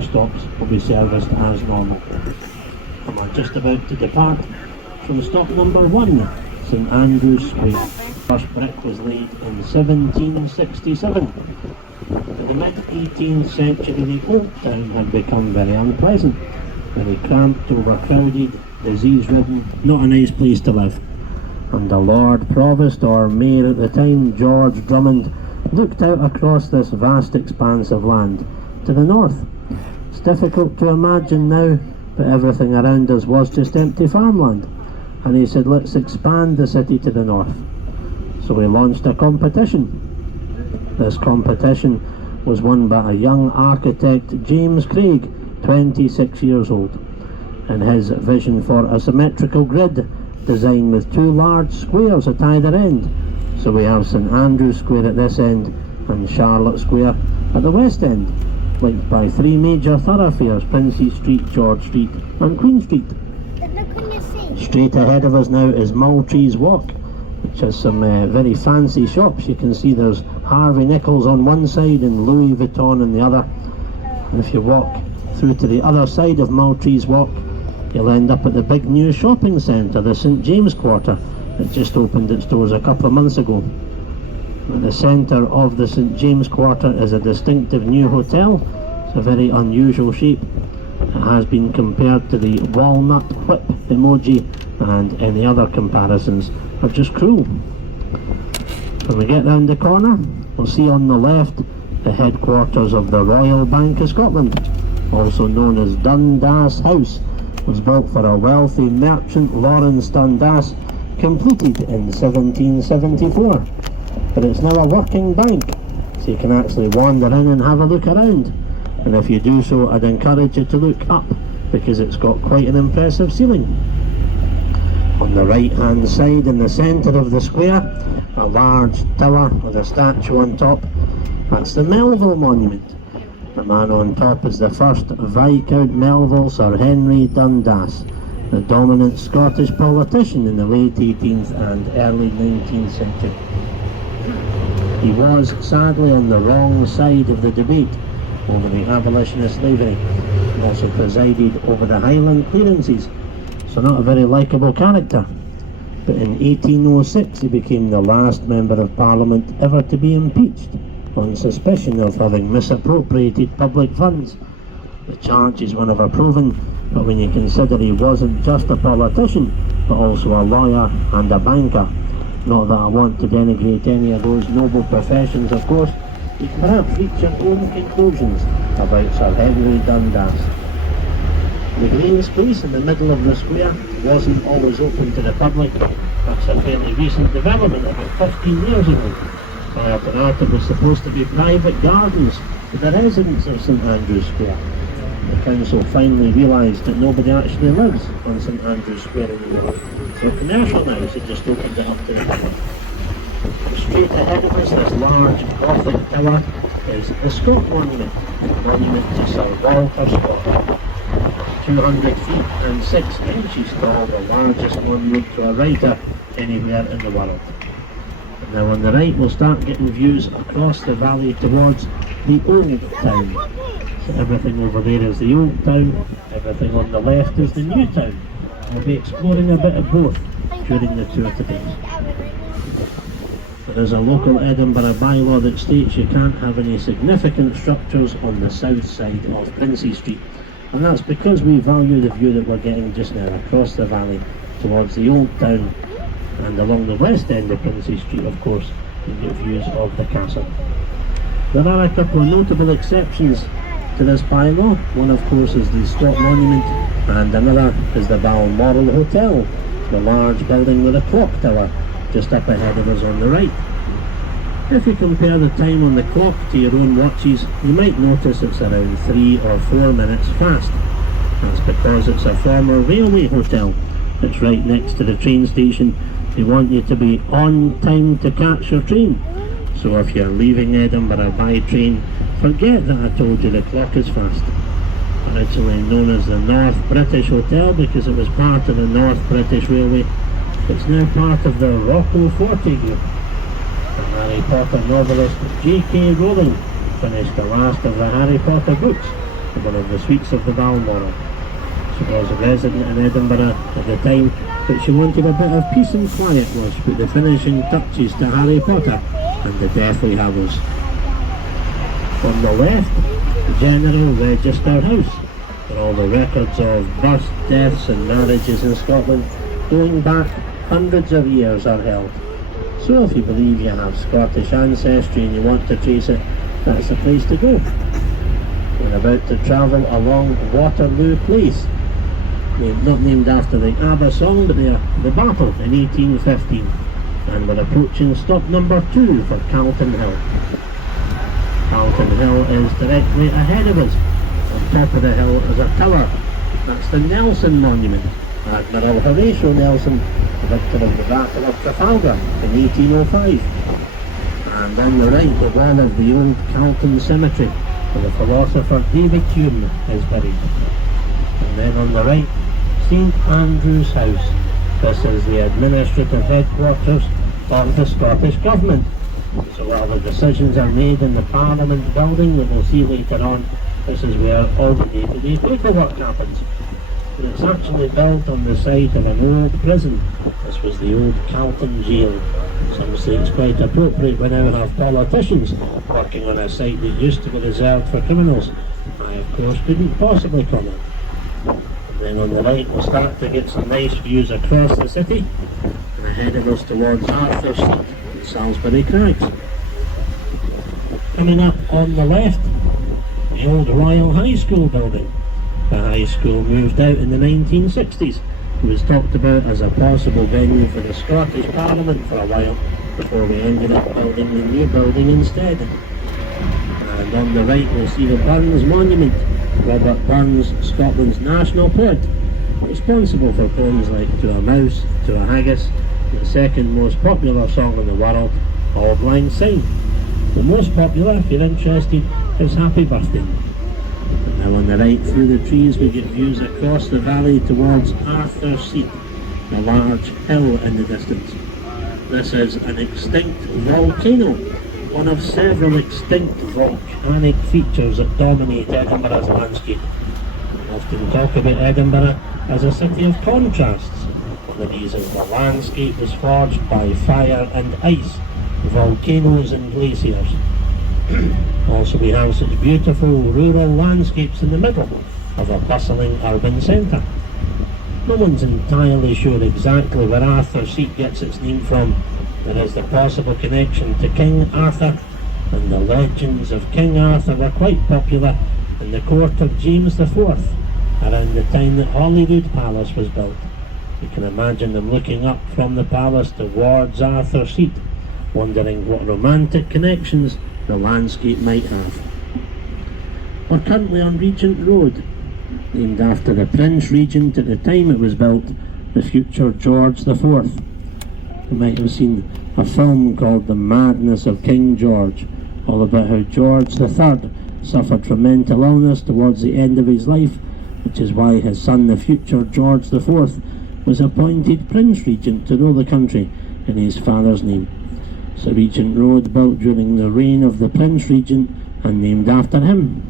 smaller stops will be serviced as normal. And we're just about to depart from stop number 1, St Andrew's Square. First brick was laid in 1767. In the mid-18th century, the old town had become very unpleasant, very cramped, overcrowded, disease-ridden, not a nice place to live. And the Lord Provost, or Mayor at the time, George Drummond, looked out across this vast expanse of land to the north. It's difficult to imagine now, but everything around us was just empty farmland. And he said, let's expand the city to the north. So we launched a competition. This competition was won by a young architect, James Craig, 26 years old, and his vision for a symmetrical grid design with 2 large squares at either end. So we have St Andrew's Square at this end and Charlotte Square at the west end, linked by 3 major thoroughfares, Princes Street, George Street and Queen Street. Straight ahead of us now is Maltrees Walk, which has some very fancy shops. You can see there's Harvey Nichols on one side and Louis Vuitton on the other. And if you walk through to the other side of Maltrees Walk, you'll end up at the big new shopping centre, the St James Quarter. It just opened its doors a couple of months ago. At the centre of the St James Quarter is a distinctive new hotel. It's a very unusual shape. It has been compared to the walnut whip emoji, and any other comparisons are just cruel. When we get round the corner, we'll see on the left the headquarters of the Royal Bank of Scotland, also known as Dundas House. It was built for a wealthy merchant, Lawrence Dundas, completed in 1774. But it's now a working bank, so you can actually wander in and have a look around. And if you do so, I'd encourage you to look up, because it's got quite an impressive ceiling. On the right hand side, in the centre of the square, a large tower with a statue on top. That's the Melville Monument. The man on top is the first Viscount Melville, Sir Henry Dundas, the dominant Scottish politician in the late 18th and early 19th century. He was sadly on the wrong side of the debate over the abolition of slavery, and also presided over the Highland clearances, so not a very likeable character. But in 1806 he became the last member of Parliament ever to be impeached on suspicion of having misappropriated public funds. The charges were never proven, but when you consider he wasn't just a politician, but also a lawyer and a banker, not that I want to denigrate any of those noble professions, of course, you can perhaps reach your own conclusions about Sir Henry Dundas. The green space in the middle of the square wasn't always open to the public. That's a fairly recent development, about 15 years ago. Prior to that, it was supposed to be private gardens for the residents of St Andrew's Square. The council finally realised that nobody actually lives on St Andrew's Square anymore. So commercial now, so just opened it up to the public. Straight ahead of us, this large Gothic tower, is the Scott Monument, a monument to Sir Walter Scott. 200 feet and 6 inches tall, the largest monument to a writer anywhere in the world. And now on the right, we'll start getting views across the valley towards the old town. So everything over there is the old town, everything on the left is the new town. We'll be exploring a bit of both during the tour today. There is a local Edinburgh bylaw that states you can't have any significant structures on the south side of Princes Street, and that's because we value the view that we're getting just now across the valley towards the old town, and along the west end of Princes Street, of course, you get views of the castle. There are a couple of notable exceptions to this bylaw. One, of course, is the Scott Monument, and another is the Balmoral Hotel, the large building with a clock tower just up ahead of us on the right. If you compare the time on the clock to your own watches, you might notice it's around 3 or 4 minutes fast. That's because it's a former railway hotel. It's right next to the train station. They want you to be on time to catch your train. So if you're leaving Edinburgh by train, forget that I told you the clock is fast. Originally known as the North British Hotel because it was part of the North British Railway, it's now part of the Rocco Forte Group. The Harry Potter novelist J.K. Rowling finished the last of the Harry Potter books one of the suites of the Balmoral. She was a resident in Edinburgh at the time, but she wanted a bit of peace and quiet while she put the finishing touches to Harry Potter and the Deathly Hallows. On the left, the General Register House, where all the records of births, deaths and marriages in Scotland going back hundreds of years are held. So if you believe you have Scottish ancestry and you want to trace it, that's the place to go. We're about to travel along Waterloo Place, not named after the ABBA song, but the battle in 1815, and we're approaching stop number 2 for Colton Hill. Colton Hill is directly ahead of us. On top of the hill is a tower. That's the Nelson Monument. Admiral Horatio Nelson, the victor of the Battle of Trafalgar in 1805. And on the right, the wall of the old Calton Cemetery, where the philosopher David Hume is buried. And then on the right, St Andrew's House. This is the administrative headquarters of the Scottish Government. So while the decisions are made in the Parliament building that we'll see later on, this is where all the day-to-day paperwork happens. And it's actually built on the site of an old prison. This was the old Calton Jail. Some say it's quite appropriate we now have politicians working on a site that used to be reserved for criminals. I, of course, couldn't possibly comment. And then on the right we'll start to get some nice views across the city, and ahead of us towards Arthur Street and Salisbury Crags. Coming up on the left, the old Royal High School building. The high school moved out in the 1960s. It was talked about as a possible venue for the Scottish Parliament for a while, before we ended up building the new building instead. And on the right we'll see the Burns Monument. Robert Burns, Scotland's national poet, responsible for poems like To a Mouse, To a Haggis, the second most popular song in the world, Auld Lang Syne. The most popular, if you're interested, is Happy Birthday. And now on the right, through the trees, we get views across the valley towards Arthur Seat, the large hill in the distance. This is an extinct volcano, one of several extinct volcanic features that dominate Edinburgh's landscape. We often talk about Edinburgh as a city of contrasts. One of these is the landscape was forged by fire and ice, volcanoes and glaciers. Also we have such beautiful rural landscapes in the middle of a bustling urban centre. No one's entirely sure exactly where Arthur Seat gets its name from. There is the possible connection to King Arthur, and the legends of King Arthur were quite popular in the court of James IV around the time that Holyrood Palace was built. You can imagine them looking up from the palace towards Arthur Seat, wondering what romantic connections the landscape might have. We're currently on Regent Road, named after the Prince Regent at the time it was built, the future George IV. You might have seen a film called The Madness of King George, all about how George III suffered from mental illness towards the end of his life, which is why his son, the future George IV, was appointed Prince Regent to rule the country in his father's name. So Regent Road, built during the reign of the Prince Regent and named after him.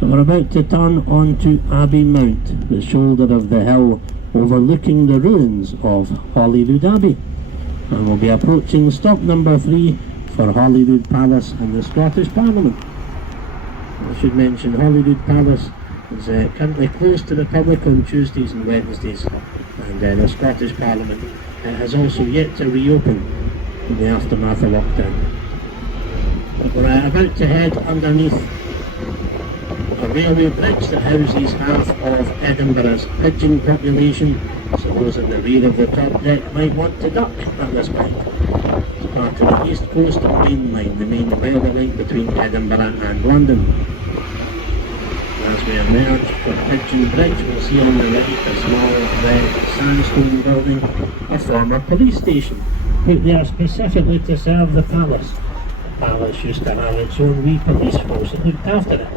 So we're about to turn onto Abbey Mount, the shoulder of the hill overlooking the ruins of Holyrood Abbey. And we'll be approaching stop number 3 for Holyrood Palace and the Scottish Parliament. I should mention Holyrood Palace is currently closed to the public on Tuesdays and Wednesdays, and the Scottish Parliament has also yet to reopen in the aftermath of lockdown. But we're about to head underneath a railway bridge that houses half of Edinburgh's pigeon population, so those at the rear of the top deck might want to duck at this point. It's part of the East Coast Main Line, the main railway link between Edinburgh and London. As we emerge from Pigeon Bridge, we'll see on the right a small red sandstone building, a former police station, put there specifically to serve the palace. The palace used to have its own wee police force that looked after it.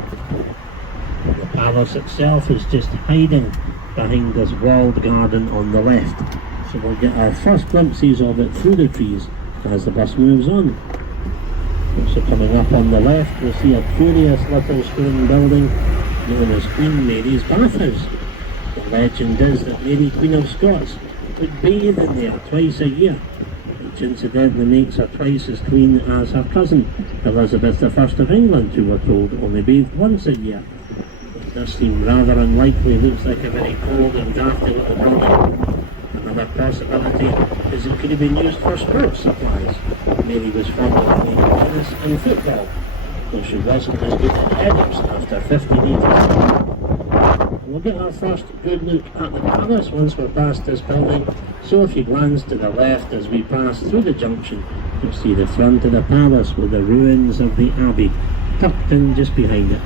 And the palace itself is just hiding behind this walled garden on the left, so we'll get our first glimpses of it through the trees as the bus moves on. Also coming up on the left, we'll see a curious little stone building known as Queen Mary's Bathhouse. The legend is that Mary, Queen of Scots, would bathe in there twice a year, which incidentally makes her twice as queen as her cousin, Elizabeth I of England, who we're told only bathed once a year. It does seem rather unlikely. It looks like a very cold and drafty little building. Another possibility is it could have been used for sports supplies. Mary was fond of playing tennis and football, though she wasn't as good at headers after 50 metres. We'll get our first good look at the palace once we're past this building, so if you glance to the left as we pass through the junction, you'll see the front of the palace with the ruins of the abbey tucked in just behind it.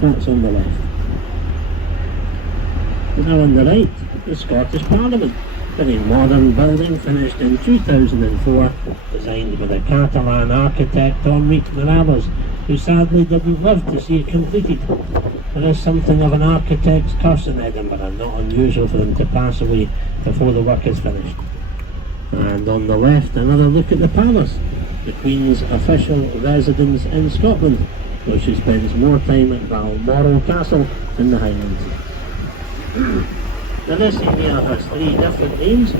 So that's on the left. Now on the right, the Scottish Parliament. Very modern building, finished in 2004, designed by the Catalan architect Enric Morales, who sadly didn't live to see it completed. There is something of an architect's curse in Edinburgh, not unusual for them to pass away before the work is finished. And on the left, another look at the palace, the Queen's official residence in Scotland, where she spends more time at Balmoral Castle in the Highlands. Now this area has three different names,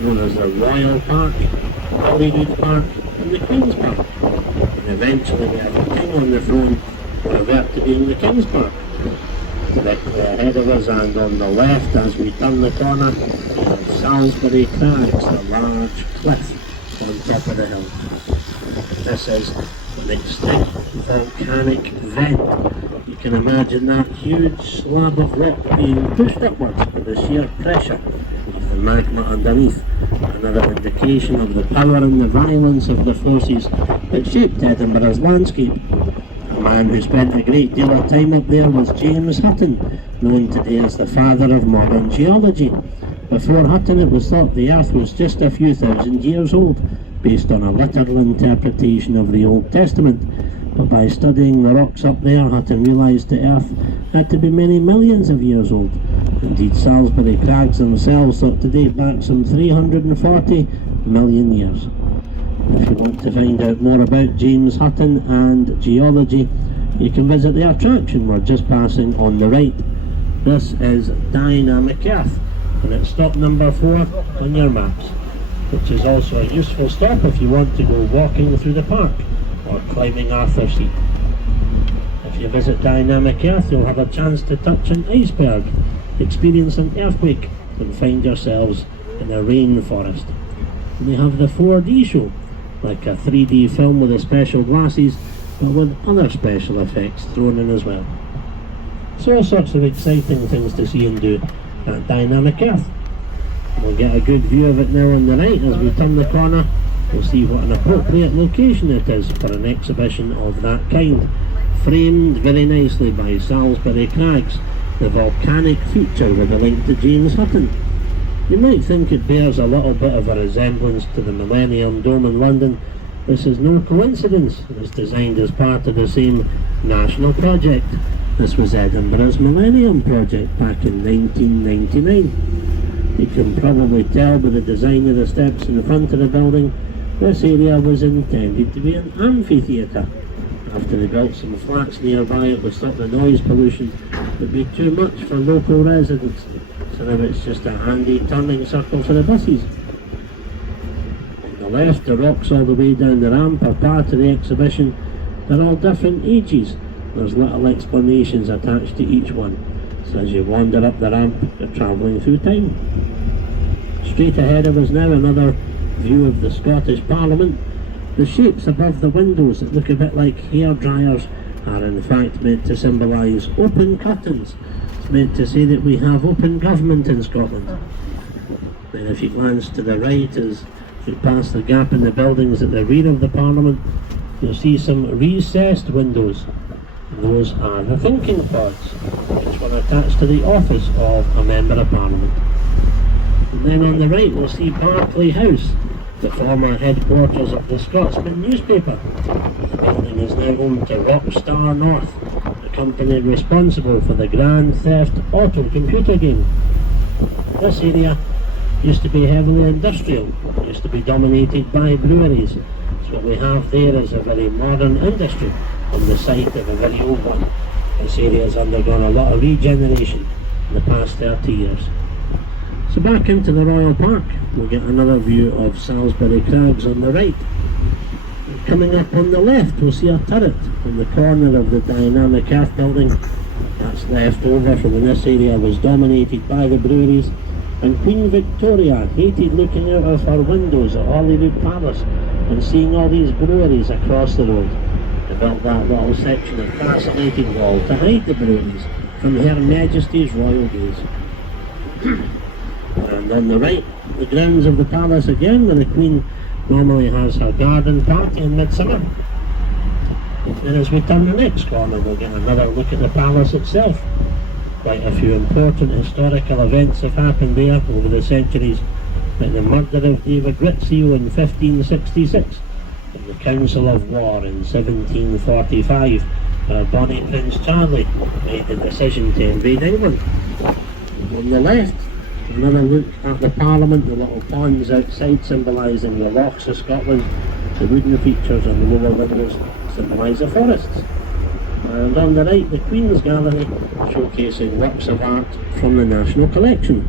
known as the Royal Park, Holyrood Park and the Queen's Park. And eventually we have a king on the throne, or revert to being the King's Park. Directly ahead of us and on the left as we turn the corner, we have Salisbury Crags, the large cliff on top of the hill. This is an extinct volcanic vent. You can imagine that huge slab of rock being pushed upwards by the sheer pressure of the magma underneath. Another indication of the power and the violence of the forces that shaped Edinburgh's landscape. A man who spent a great deal of time up there was James Hutton, known today as the father of modern geology. Before Hutton, it was thought the earth was just a few thousand years old, based on a literal interpretation of the Old Testament. But by studying the rocks up there, Hutton realised the earth had to be many millions of years old. Indeed, Salisbury Crags themselves thought to date back some 340 million years. If you want to find out more about James Hutton and geology, you can visit the attraction we're just passing on the right. This is Dynamic Earth, and it's stop number 4 on your maps, which is also a useful stop if you want to go walking through the park or climbing Arthur Seat. If you visit Dynamic Earth, you'll have a chance to touch an iceberg, experience an earthquake, and find yourselves in a rainforest. And they have the 4D show, like a 3D film with the special glasses, but with other special effects thrown in as well. So all sorts of exciting things to see and do at Dynamic Earth. We'll get a good view of it now on the right as we turn the corner. We'll see what an appropriate location it is for an exhibition of that kind, framed very nicely by Salisbury Crags, the volcanic feature with a link to James Hutton. You might think it bears a little bit of a resemblance to the Millennium Dome in London. This is no coincidence. It was designed as part of the same national project. This was Edinburgh's Millennium Project back in 1999. You can probably tell by the design of the steps in the front of the building, this area was intended to be an amphitheatre. After they built some flats nearby, it was thought the noise pollution would be too much for local residents, so now it's just a handy turning circle for the buses. On the left, the rocks all the way down the ramp are part of the exhibition. They're all different ages. There's little explanations attached to each one. So as you wander up the ramp, you're travelling through time. Straight ahead of us now, another view of the Scottish Parliament. The shapes above the windows that look a bit like hair dryers are in fact meant to symbolise open curtains. It's meant to say that we have open government in Scotland. Then if you glance to the right as you pass the gap in the buildings at the rear of the Parliament, you'll see some recessed windows. Those are the thinking pods, which were attached to the office of a Member of Parliament. And then on the right we'll see Berkeley House, the former headquarters of the Scotsman newspaper. The building is now home to Rockstar North, the company responsible for the Grand Theft Auto computer game. This area used to be heavily industrial, it used to be dominated by breweries. So what we have there is a very modern industry on the site of a very old one. This area has undergone a lot of regeneration in the past 30 years. So back into the Royal Park, we'll get another view of Salisbury Crags on the right. And coming up on the left, we'll see a turret in the corner of the dynamic earth building. That's left over from when this area was dominated by the breweries, and Queen Victoria hated looking out of her windows at Holyrood Palace and seeing all these breweries across the road. They built that little section of fascinating wall to hide the breweries from Her Majesty's royal gaze. And on the right, the grounds of the palace again, where the Queen normally has her garden party in midsummer. Then as we turn the next corner, we'll get another look at the palace itself. Quite a few important historical events have happened there over the centuries, like the murder of David Rizzio in 1566, and the Council of War in 1745, where Bonnie Prince Charlie made the decision to invade England. On the left, another look at the Parliament, the little ponds outside symbolising the lochs of Scotland, the wooden features on the lower windows symbolise the forests. And on the right, the Queen's Gallery, showcasing works of art from the National Collection.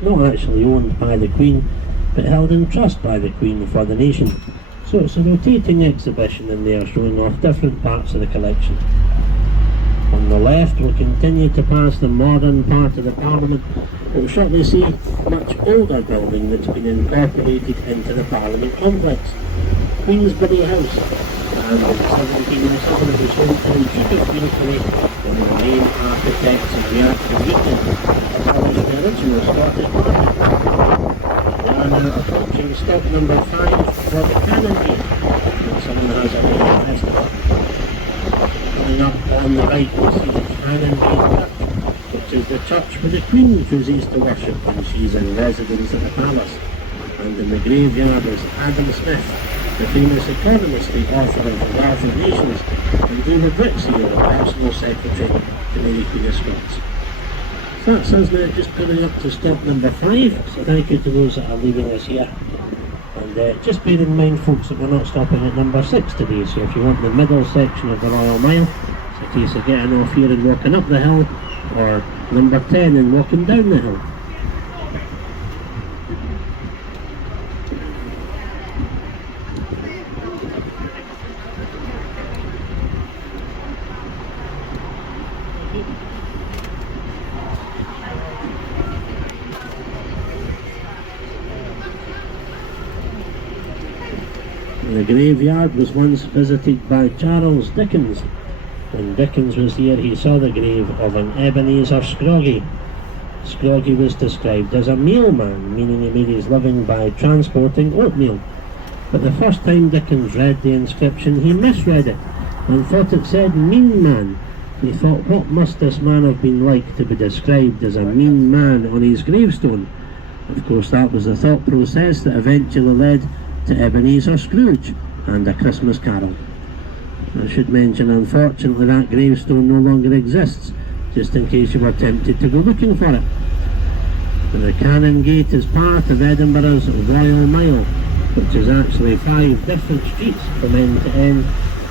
Not actually owned by the Queen, but held in trust by the Queen for the nation. So it's a rotating exhibition in there showing off different parts of the collection. On the left, we'll continue to pass the modern part of the Parliament. We'll shortly see a much older building that's been incorporated into the Parliament complex, Queensberry House. And in 1707 it was home to the Duke of Berkeley, one of the main architects of the Archdeacon, abolished the original Scottish Parliament. We are now approaching stop number 5 for the Cannon Gate, and someone has a little festival. Coming up on the right we see the Cannon Gate Church, which is the church where the Queen chooses to worship when she's in residence at the palace. And in the graveyard is Adam Smith, the famous economist, the author of The Wealth of Nations, and David Rizzio, the personal secretary to Mary Queen of Scots. So that's us now just coming up to stop number 5, so thank you to those that are leaving us here. And just bear in mind folks that we're not stopping at number 6 today, so if you want the middle section of the Royal Mile, it's a case of getting off here and walking up the hill, or number 10 and walking down the hill. The graveyard was once visited by Charles Dickens. When Dickens was here, he saw the grave of an Ebenezer Scroggie. Scroggie was described as a mealman, meaning he made his living by transporting oatmeal. But the first time Dickens read the inscription, he misread it and thought it said mean man. He thought, what must this man have been like to be described as a mean man on his gravestone? Of course, that was the thought process that eventually led to Ebenezer Scrooge and A Christmas Carol. I should mention, unfortunately, that gravestone no longer exists, just in case you were tempted to go looking for it. But the Cannon Gate is part of Edinburgh's Royal Mile, which is actually 5 different streets from end to end,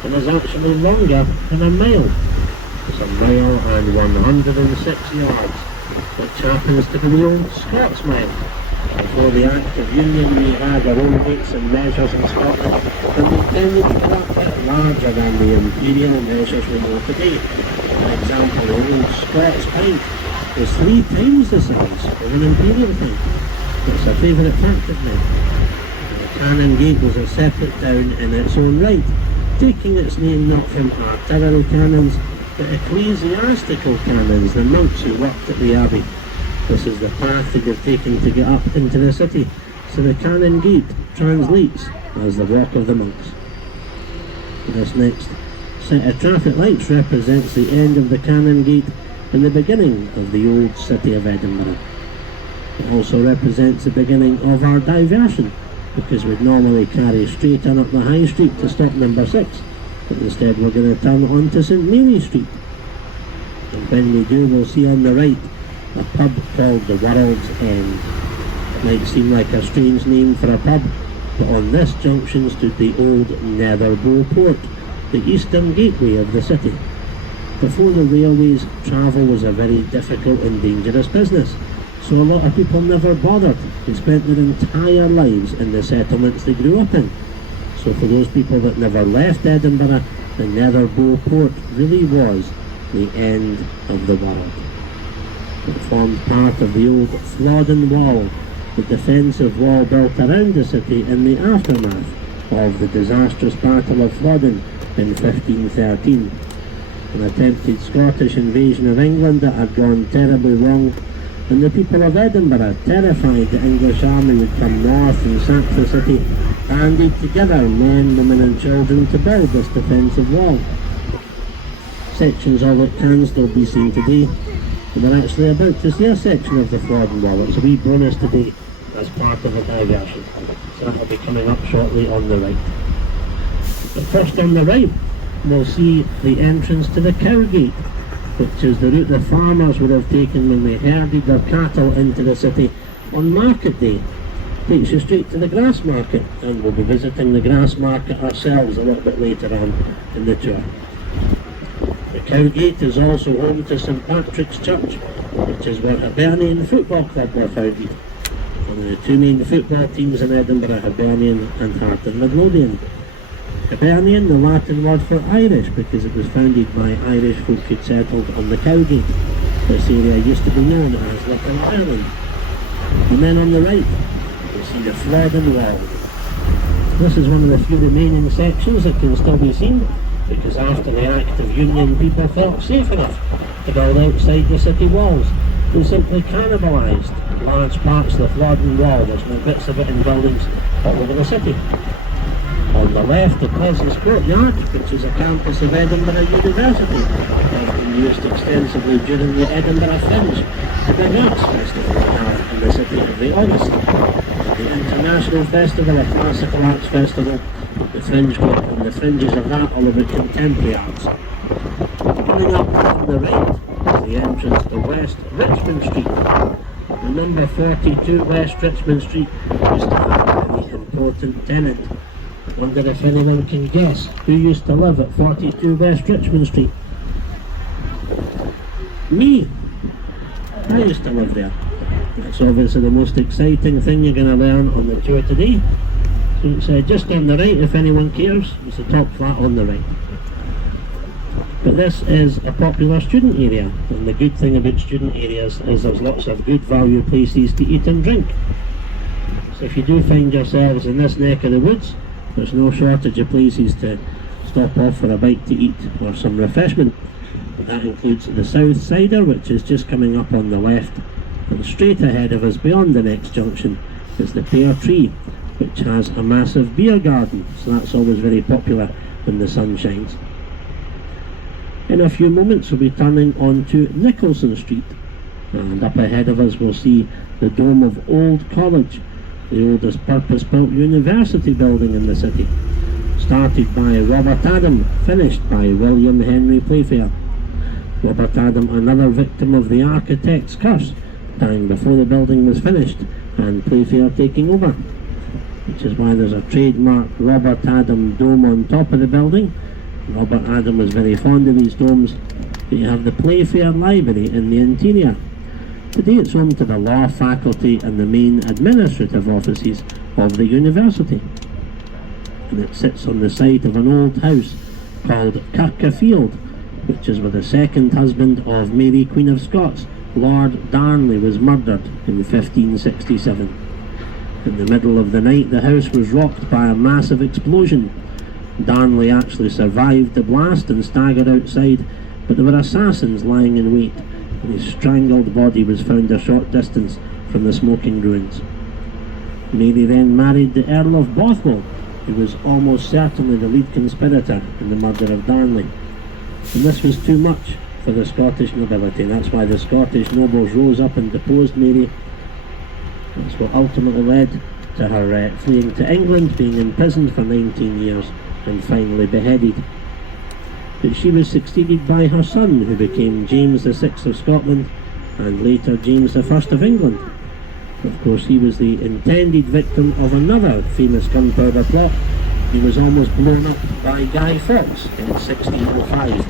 and is actually longer than a mile. It's a mile and 106 yards, which happens to be the old Scots Mile. Before the Act of Union, we had our own weights and measures in Scotland, and they tended to be a bit larger than the imperial measures we know today. For example, the old Scots pint is 3 times the size of an imperial pint. It's a favourite fact of mine. The Cannon Gate was a separate town in its own right, taking its name not from artillery cannons, but ecclesiastical canons, the monks who worked at the abbey. This is the path they have taken to get up into the city, so the Cannon Gate translates as the Walk of the Monks. This next set of traffic lights represents the end of the Cannon Gate and the beginning of the old city of Edinburgh. It also represents the beginning of our diversion, because we'd normally carry straight on up the High Street to stop number 6, but instead we're going to turn onto St Mary Street. And when we do, we'll see on the right a pub called the World's End. It might seem like a strange name for a pub, but on this junction stood the old Netherbow Port, the eastern gateway of the city. Before the railways, travel was a very difficult and dangerous business, so a lot of people never bothered. They spent their entire lives in the settlements they grew up in. So for those people that never left Edinburgh, the Netherbow Port really was the end of the world. It formed part of the old Flodden Wall, the defensive wall built around the city in the aftermath of the disastrous Battle of Flodden in 1513. An attempted Scottish invasion of England that had gone terribly wrong, and the people of Edinburgh, terrified the English army would come north and sack the city, banded together men, women and children to build this defensive wall. Sections of it can still be seen today. We're actually about to see a section of the Flodden Wall. It's a wee bonus today as part of a diversion. So that'll be coming up shortly on the right. But first on the right, we'll see the entrance to the Cowgate, which is the route the farmers would have taken when they herded their cattle into the city on market day. Takes you straight to the grass market, and we'll be visiting the grass market ourselves a little bit later on in the tour. The Cowgate is also home to St Patrick's Church, which is where Hibernian Football Club were founded. One of the two main football teams in Edinburgh, Hibernian and Hutton Midlothian. Hibernian, the Latin word for Irish, because it was founded by Irish folk who'd settled on the Cowgate. This area used to be known as Little Ireland. And then on the right, you see the Flodden Wall. This is one of the few remaining sections that can still be seen, because after the Act of Union, people felt safe enough to build outside the city walls. They simply cannibalised large parts of the Flodden Wall. There's no bits of it in buildings all over the city. On the left, the Pleasance Courtyard, which is a campus of Edinburgh University, has been used extensively during the Edinburgh Fringe, the big arts festival we have in the city every August. The International Festival, a classical arts festival, the Fringe Group, and the fringes of that all about contemporary arts. Coming up on the right is the entrance to West Richmond Street. The number 42 West Richmond Street used to have a very important tenant. I wonder if anyone can guess who used to live at 42 West Richmond Street. Me! I used to live there. That's obviously the most exciting thing you're going to learn on the tour today. So it's just on the right, if anyone cares. It's the top flat on the right. But this is a popular student area, and the good thing about student areas is there's lots of good value places to eat and drink. So if you do find yourselves in this neck of the woods, there's no shortage of places to stop off for a bite to eat or some refreshment. That includes the South Cider, which is just coming up on the left, and straight ahead of us beyond the next junction is the Pear Tree, which has a massive beer garden, so that's always very popular when the sun shines. In a few moments we'll be turning onto Nicholson Street, and up ahead of us we'll see the dome of Old College, the oldest purpose-built university building in the city. Started by Robert Adam, finished by William Henry Playfair. Robert Adam, another victim of the architect's curse, dying before the building was finished and Playfair taking over, which is why there's a trademark Robert Adam dome on top of the building. Robert Adam was very fond of these domes. But you have the Playfair Library in the interior. Today it's home to the law faculty and the main administrative offices of the university. And it sits on the site of an old house called Kirkafield, which is where the second husband of Mary Queen of Scots, Lord Darnley, was murdered in 1567. In the middle of the night the house was rocked by a massive explosion. Darnley actually survived the blast and staggered outside, but there were assassins lying in wait, and his strangled body was found a short distance from the smoking ruins. Mary then married the Earl of Bothwell, who was almost certainly the lead conspirator in the murder of Darnley. And this was too much for the Scottish nobility, and that's why the Scottish nobles rose up and deposed Mary. That's what ultimately led to her fleeing to England, being imprisoned for 19 years and finally beheaded. But she was succeeded by her son, who became James VI of Scotland and later James I of England. Of course, he was the intended victim of another famous gunpowder plot, he was almost blown up by Guy Fawkes in 1605.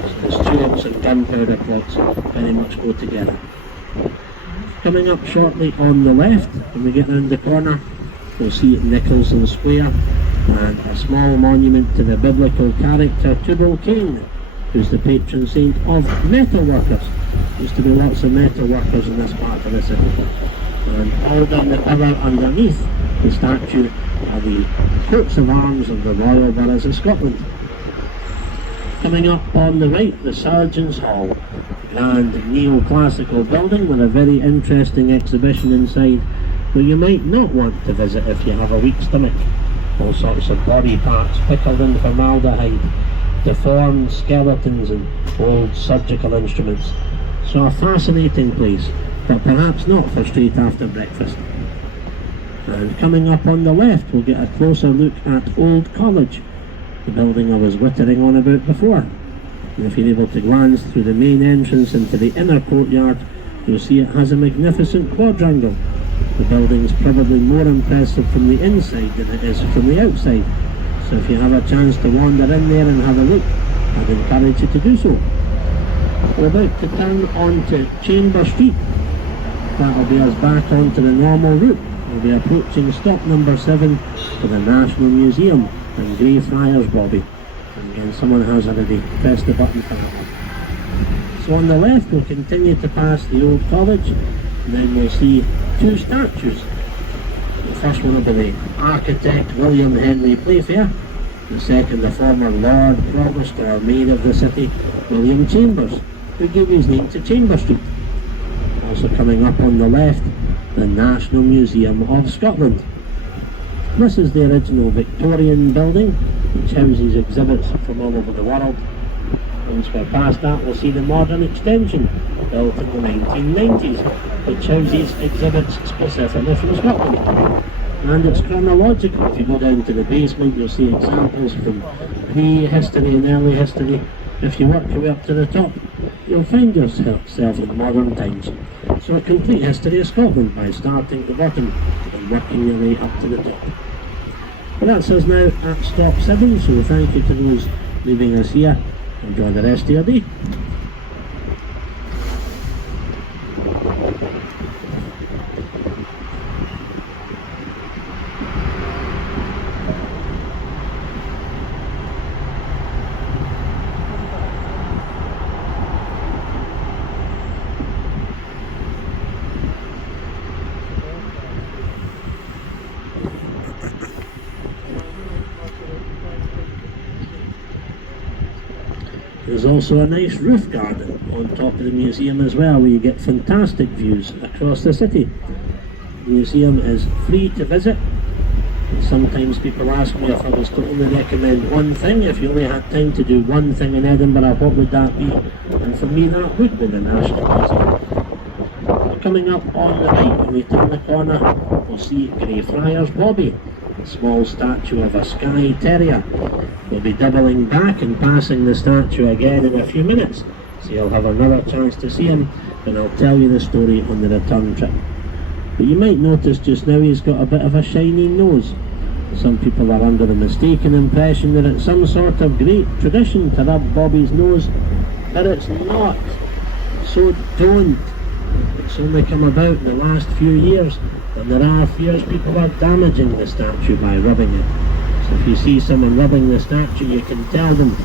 So the Stuarts and gunpowder plots very much go together. Coming up shortly on the left, when we get round the corner, we'll see Nicholson Square and a small monument to the biblical character Tubal Cain, who's the patron saint of metal workers. Used to be lots of metal workers in this part of the city. And all down the pillar underneath the statue are the coats of arms of the Royal Boroughs of Scotland. Coming up on the right, the Surgeons' Hall, grand neoclassical building with a very interesting exhibition inside where you might not want to visit if you have a weak stomach. All sorts of body parts pickled in formaldehyde, deformed skeletons and old surgical instruments. So a fascinating place, but perhaps not for straight after breakfast. And coming up on the left, we'll get a closer look at Old College, the building I was wittering on about before. And if you're able to glance through the main entrance into the inner courtyard, you'll see it has a magnificent quadrangle. The building's probably more impressive from the inside than it is from the outside. So if you have a chance to wander in there and have a look, I'd encourage you to do so. We're about to turn onto Chamber Street. That'll be us back onto the normal route. We'll be approaching stop number 7 for the National Museum and Greyfriars Bobby. And again, someone has already pressed the button for that one. So on the left, we'll continue to pass the Old College, and then we'll see two statues. The first one will be the architect William Henry Playfair, the second the former Lord Provost or Mayor of the city, William Chambers, who gave his name to Chamber Street. Also coming up on the left, the National Museum of Scotland. This is the original Victorian building, which houses exhibits from all over the world. Once we're past that, we'll see the modern extension, built in the 1990s, which houses exhibits specifically from Scotland. And it's chronological. If you go down to the basement, you'll see examples from pre-history and early history. If you work your way up to the top, you'll find yourself in modern times. So a complete history of Scotland by starting at the bottom and working your way up to the top. But that's us now at stop 7, so thank you to those leaving us here. Enjoy the rest of your day. There's also a nice roof garden on top of the museum as well, where you get fantastic views across the city. The museum is free to visit, and sometimes people ask me if I was to only recommend one thing, if you only had time to do one thing in Edinburgh, what would that be? And for me that would be the National Museum. Coming up on the right, when we turn the corner, we'll see Greyfriars Bobby, a small statue of a Skye Terrier. We'll be doubling back and passing the statue again in a few minutes, so you'll have another chance to see him, and I'll tell you the story on the return trip. But you might notice just now he's got a bit of a shiny nose. Some people are under the mistaken impression that it's some sort of great tradition to rub Bobby's nose, but it's not. So don't. It's only come about in the last few years, and there are fears people are damaging the statue by rubbing it. So if you see someone rubbing the statue, you can tell them,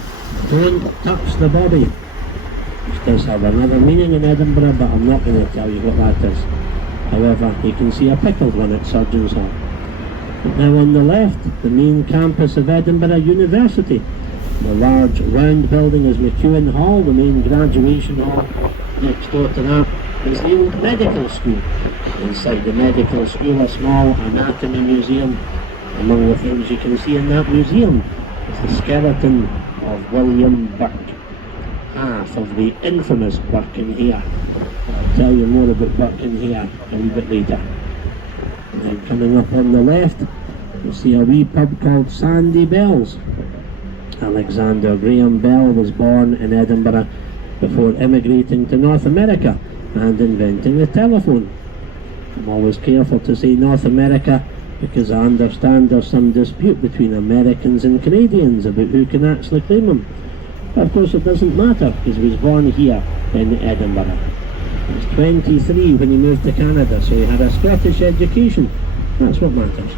don't touch the Bobby. Which does have another meaning in Edinburgh, but I'm not going to tell you what that is. However, you can see a pickled one at Surgeons' Hall. But now on the left, the main campus of Edinburgh University. The large round building is McEwen Hall, the main graduation hall. Next door to that is the old medical school. Inside the medical school, a small anatomy museum. Among the things you can see in that museum is the skeleton of William Burke, half of the infamous Burke in here. I'll tell you more about Burke in here a wee bit later. And then coming up on the left, you'll see a wee pub called Sandy Bell's. Alexander Graham Bell was born in Edinburgh before immigrating to North America and inventing the telephone. I'm always careful to say North America because I understand there's some dispute between Americans and Canadians about who can actually claim him. But of course it doesn't matter, because he was born here in Edinburgh. He was 23 when he moved to Canada, so he had a Scottish education. That's what matters.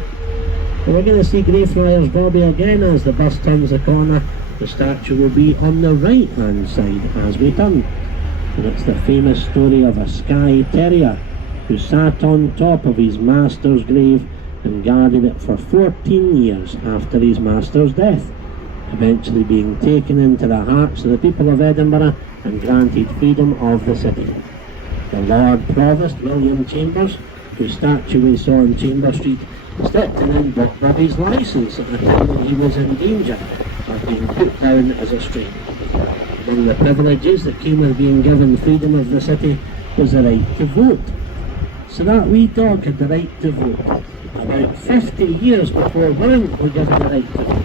Well, we're going to see Greyfriars Bobby again as the bus turns the corner. The statue will be on the right hand side as we turn. And it's the famous story of a Skye Terrier who sat on top of his master's grave and guarded it for 14 years after his master's death, eventually being taken into the hearts of the people of Edinburgh and granted freedom of the city. The Lord Provost, William Chambers, whose statue we saw in Chamber Street, stepped in and bought Bobby's licence at the time that he was in danger of being put down as a stray. Among the privileges that came with being given freedom of the city was the right to vote. So that wee dog had the right to vote about 50 years before women were given the right to vote.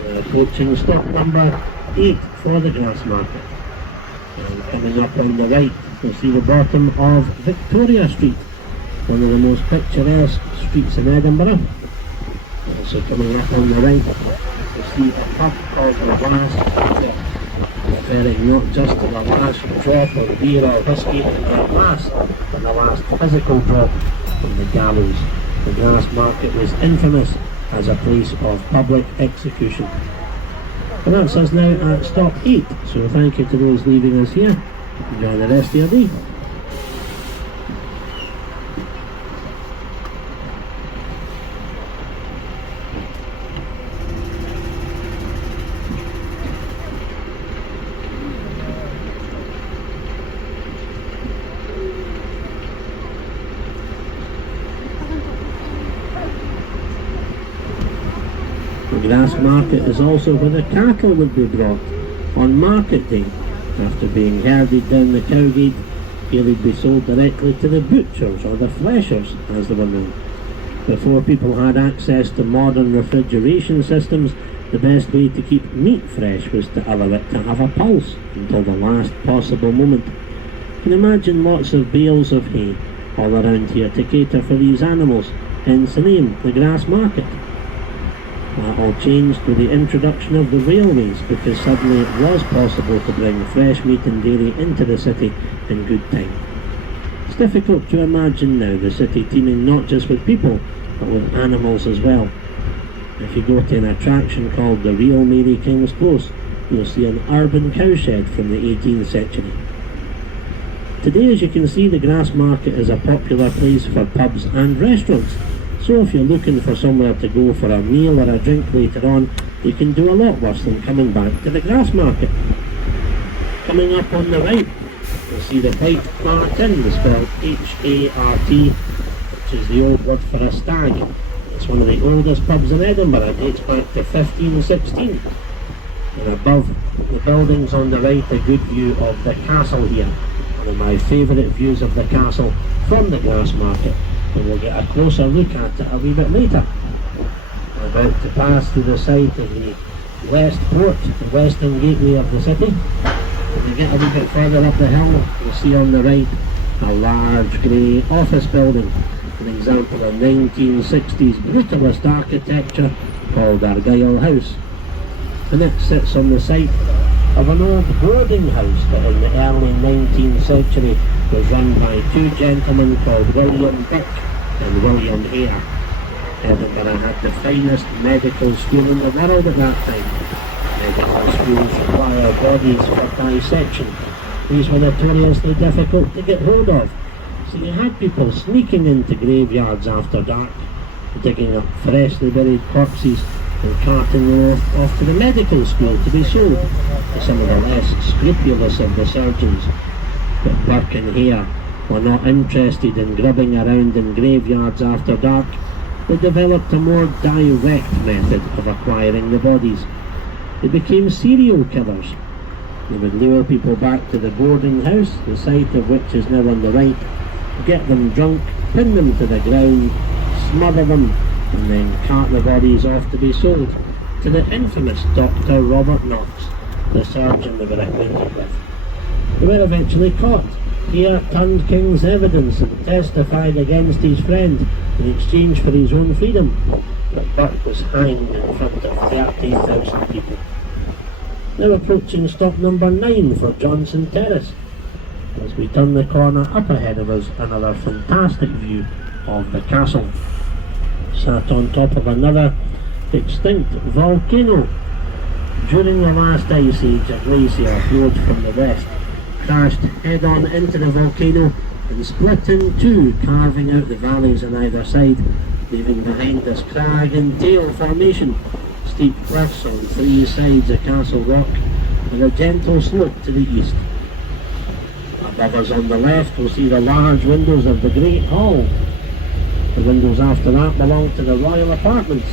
We're approaching stop number 8 for the Grassmarket. And coming up on the right, you'll see the bottom of Victoria Street, one of the most picturesque streets in Edinburgh. Also coming up on the right, you'll see a pub called the Last Drop, referring not just to the last drop of beer or whisky in their glass, but the last physical drop from the gallows. The Grassmarket was infamous as a place of public execution. And that's us now at stop 8, so thank you to those leaving us here. Enjoy the rest of your day. The Grassmarket is also where the cattle would be brought on market day. After being herded down the Cowgate, here they'd be sold directly to the butchers or the fleshers, as they were known. Before people had access to modern refrigeration systems, the best way to keep meat fresh was to allow it to have a pulse until the last possible moment. You can imagine lots of bales of hay all around here to cater for these animals, hence the name, the Grassmarket. That all changed with the introduction of the railways, because suddenly it was possible to bring fresh meat and dairy into the city in good time. It's difficult to imagine now the city teeming not just with people, but with animals as well. If you go to an attraction called the Real Mary King's Close, you'll see an urban cowshed from the 18th century. Today, as you can see, the Grassmarket is a popular place for pubs and restaurants. So if you're looking for somewhere to go for a meal or a drink later on, you can do a lot worse than coming back to the Grassmarket. Coming up on the right, you'll see the White Hart Inn, spelled H-A-R-T, which is the old word for a stag. It's one of the oldest pubs in Edinburgh. It dates back to 1516. And above the buildings on the right, a good view of the castle here. One of my favourite views of the castle from the Grassmarket. And we'll get a closer look at it a wee bit later. We're about to pass through the site of the West Port, the western gateway of the city. When we get a wee bit further up the hill, you'll see on the right a large grey office building, an example of 1960s brutalist architecture called Argyll House. And it sits on the site of an old boarding house that in the early 19th century was run by two gentlemen called William Burke and William Eyre. Edinburgh had the finest medical school in the world at that time. Medical schools require bodies for dissection. These were notoriously difficult to get hold of, so you had people sneaking into graveyards after dark, digging up freshly buried corpses and carting them off to the medical school to be sold to some of the less scrupulous of the surgeons. But Burke and Eyre were not interested in grubbing around in graveyards after dark. They developed a more direct method of acquiring the bodies. They became serial killers. They would lure people back to the boarding house, the site of which is now on the right, get them drunk, pin them to the ground, smother them, and then cart the bodies off to be sold to the infamous Dr. Robert Knox, the surgeon they were acquainted with. They were eventually caught. Eyre turned King's evidence and testified against his friend, in exchange for his own freedom, but Burke was hanged in front of 30,000 people. Now approaching stop number 9 for Johnston Terrace. As we turn the corner, up ahead of us, another fantastic view of the castle. Sat on top of another extinct volcano. During the last ice age, a glacier flowed from the west, crashed head-on into the volcano and split in two, carving out the valleys on either side, leaving behind this crag and tail formation, steep cliffs on 3 sides of Castle Rock, and a gentle slope to the east. Above us on the left we'll see the large windows of the Great Hall. The windows after that belong to the royal apartments,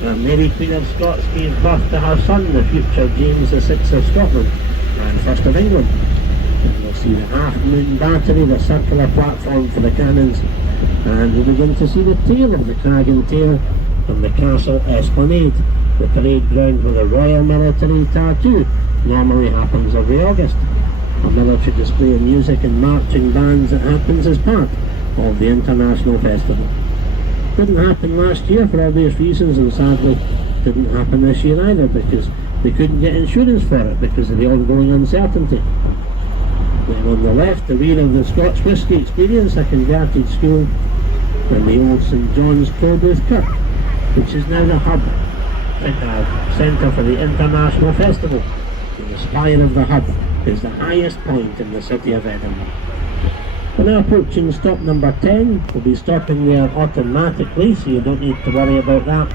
where Mary Queen of Scots gave birth to her son, the future James VI of Scotland, and 1st of England. And we'll see the half-moon battery, the circular platform for the cannons, and we begin to see the tail of the crag and tail from the castle esplanade, the parade ground where the Royal Military Tattoo normally happens every August, a military display of music and marching bands that happens as part of the international festival. Didn't happen last year for obvious reasons, and sadly didn't happen this year either because they couldn't get insurance for it because of the ongoing uncertainty. Then on the left, the rear of the Scotch Whisky Experience, a converted school, and the old St John's Tollbooth Kirk, which is now the hub centre for the international festival. And the spire of the hub is the highest point in the city of Edinburgh. We're now approaching stop number 10. We'll be stopping there automatically, so you don't need to worry about that.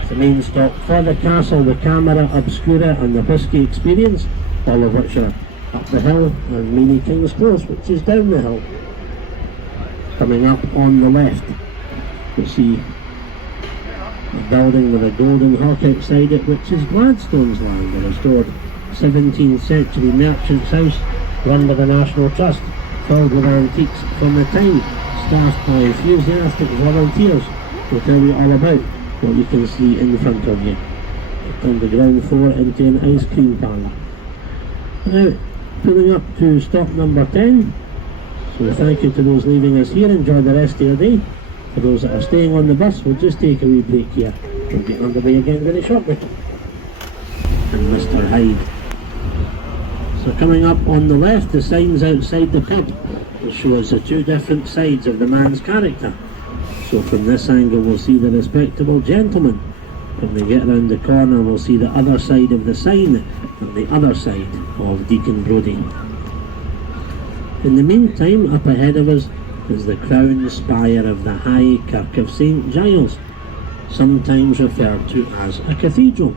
It's the main stop for the castle, the Camera Obscura and the Whisky Experience, all of which are up the hill, and Mini King's Close, which is down the hill. Coming up on the left, you'll see a building with a golden hawk outside it, which is Gladstone's land, a restored 17th century merchant's house run by the National Trust, filled with antiques from the time, staffed by enthusiastic volunteers who tell you all about what you can see in front of you. On the ground floor into an ice cream parlour. Now, pulling up to stop number 10, so thank you to those leaving us here, enjoy the rest of your day. For those that are staying on the bus, we'll just take a wee break here. We'll get underway again very shortly. And Mr Hyde. So coming up on the left, the signs outside the pub will show us the two different sides of the man's character. So from this angle we'll see the respectable gentleman. When we get round the corner we'll see the other side of the sign and the other side of Deacon Brodie. In the meantime, up ahead of us is the crown spire of the High Kirk of St Giles, sometimes referred to as a cathedral.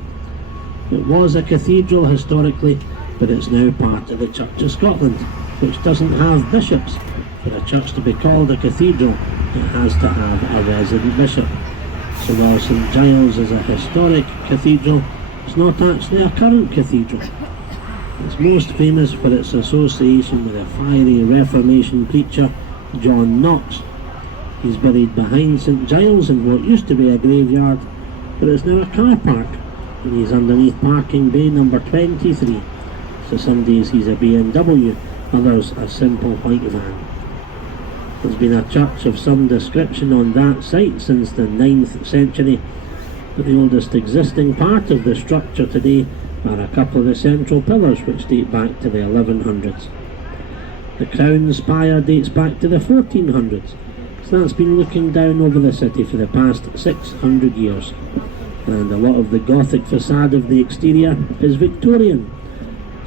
It was a cathedral historically, but it's now part of the Church of Scotland, which doesn't have bishops. For a church to be called a cathedral, it has to have a resident bishop. So while St Giles is a historic cathedral, it's not actually a current cathedral. It's most famous for its association with a fiery Reformation preacher, John Knox. He's buried behind St Giles in what used to be a graveyard, but it's now a car park, and he's underneath parking bay number 23. So some days he's a BMW, others a simple white van. There's been a church of some description on that site since the 9th century, but the oldest existing part of the structure today are a couple of the central pillars which date back to the 1100s. The crown spire dates back to the 1400s, so that's been looking down over the city for the past 600 years. And a lot of the Gothic facade of the exterior is Victorian.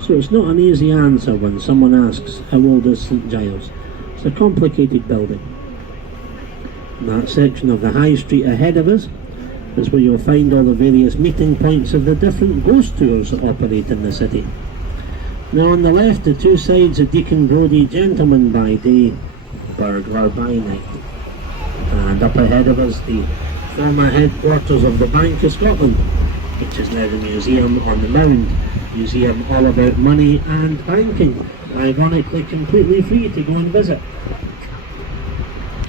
So it's not an easy answer when someone asks, how old is St Giles? It's a complicated building. In that section of the High Street ahead of us is where you'll find all the various meeting points of the different ghost tours that operate in the city. Now on the left, the two sides of Deacon Brodie, gentleman by day, burglar by night. And up ahead of us, the former headquarters of the Bank of Scotland, which is now the museum on the Mound. Museum all about money and banking, ironically completely free to go and visit.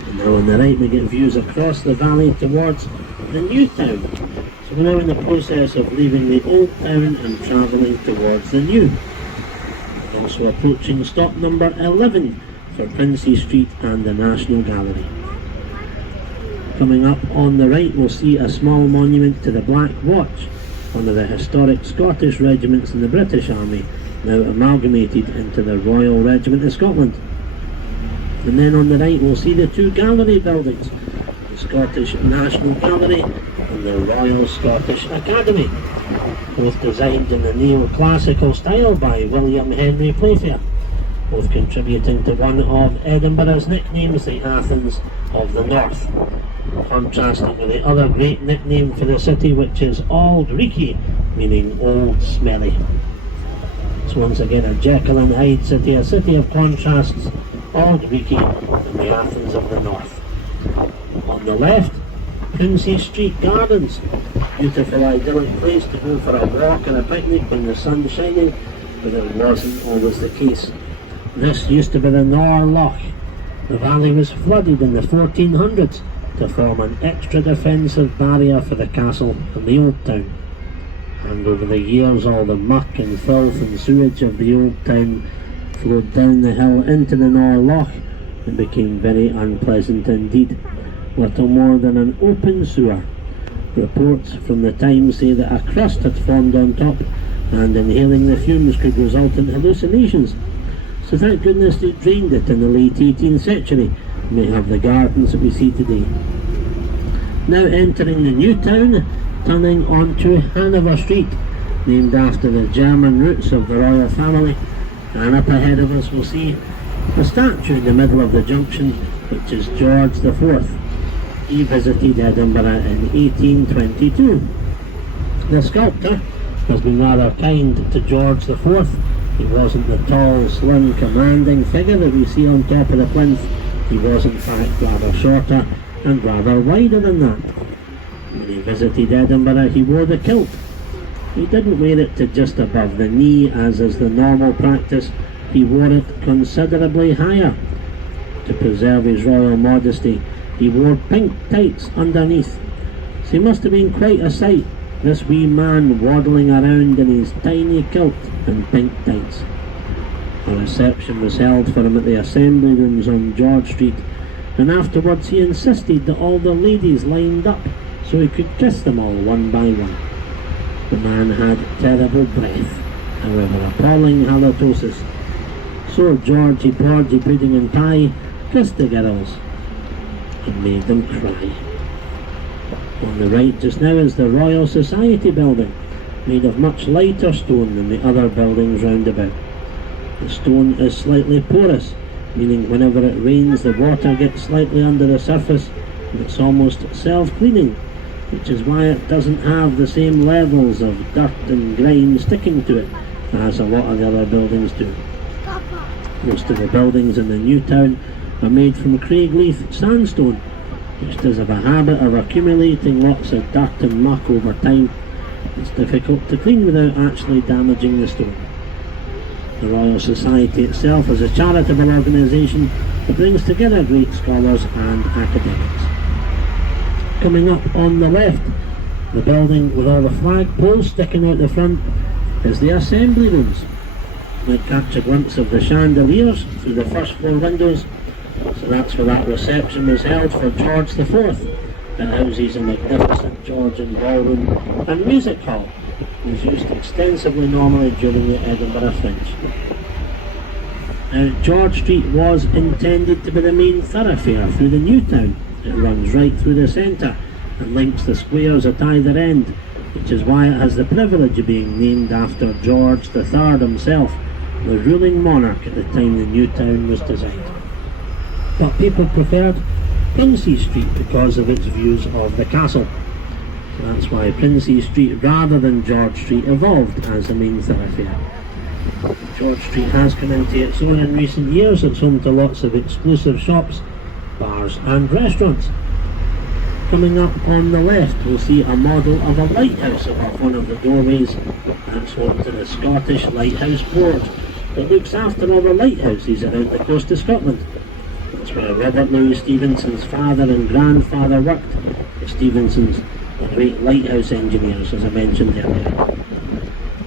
And now on the right we get views across the valley towards the new town. So we're now in the process of leaving the old town and travelling towards the new. We're also approaching stop number 11 for Princey Street and the National Gallery. Coming up on the right, we'll see a small monument to the Black Watch, one of the historic Scottish regiments in the British Army, now amalgamated into the Royal Regiment of Scotland. And then on the right, we'll see the two gallery buildings, the Scottish National Gallery and the Royal Scottish Academy, both designed in the neoclassical style by William Henry Playfair, both contributing to one of Edinburgh's nicknames, the Athens of the North, contrasting with the other great nickname for the city, which is Auld Reekie, meaning old smelly. It's once again a Jekyll and Hyde city, a city of contrasts, Auld Reekie and the Athens of the North. On the left, Princes Street Gardens, beautiful idyllic place to go for a walk and a picnic when the sun's shining, but it wasn't always the case. This used to be the Nor Loch. The valley was flooded in the 1400s to form an extra defensive barrier for the castle and the old town. And over the years all the muck and filth and sewage of the old town flowed down the hill into the Nor Loch and became very unpleasant indeed. Little more than an open sewer. Reports from the time say that a crust had formed on top, and inhaling the fumes could result in hallucinations. So thank goodness they drained it in the late 18th century. We may have the gardens that we see today. Now entering the new town, turning onto Hanover Street, named after the German roots of the royal family, and up ahead of us we'll see a statue in the middle of the junction, which is George IV. He visited Edinburgh in 1822. The sculptor has been rather kind to George IV. He wasn't the tall, slim, commanding figure that we see on top of the plinth. He was in fact rather shorter and rather wider than that. When he visited Edinburgh, he wore the kilt. He didn't wear it to just above the knee, as is the normal practice. He wore it considerably higher. To preserve his royal modesty, he wore pink tights underneath. So he must have been quite a sight, this wee man waddling around in his tiny kilt and pink tights. A reception was held for him at the Assembly Rooms on George Street, and afterwards he insisted that all the ladies lined up so he could kiss them all one by one. The man had terrible breath, however appalling halitosis. So Georgie, Porgy, Pudding and Pie kissed the girls and made them cry. On the right just now is the Royal Society building, made of much lighter stone than the other buildings round about. The stone is slightly porous, meaning whenever it rains the water gets slightly under the surface and it's almost self-cleaning, which is why it doesn't have the same levels of dirt and grime sticking to it as a lot of the other buildings do. Most of the buildings in the new town are made from Craigleith sandstone, which does have a habit of accumulating lots of dirt and muck over time. It's difficult to clean without actually damaging the stone. The Royal Society itself is a charitable organisation that brings together great scholars and academics. Coming up on the left, the building with all the flagpoles sticking out the front, is the Assembly Rooms. You might catch a glimpse of the chandeliers through the first floor windows. So that's where that reception was held for George IV. It houses a magnificent Georgian ballroom and music hall. It was used extensively normally during the Edinburgh Fringe. Now, George Street was intended to be the main thoroughfare through the new town. It runs right through the centre and links the squares at either end, which is why it has the privilege of being named after George III himself, the ruling monarch at the time the new town was designed. But people preferred Princes Street because of its views of the castle. So that's why Princes Street rather than George Street evolved as the main thoroughfare. George Street has come into its own in recent years. It's home to lots of exclusive shops, bars and restaurants. Coming up on the left we'll see a model of a lighthouse above one of the doorways. That's home to the Scottish Lighthouse Board that looks after all the lighthouses around the coast of Scotland. That's where Robert Louis Stevenson's father and grandfather worked. The Stevensons were great lighthouse engineers, as I mentioned earlier.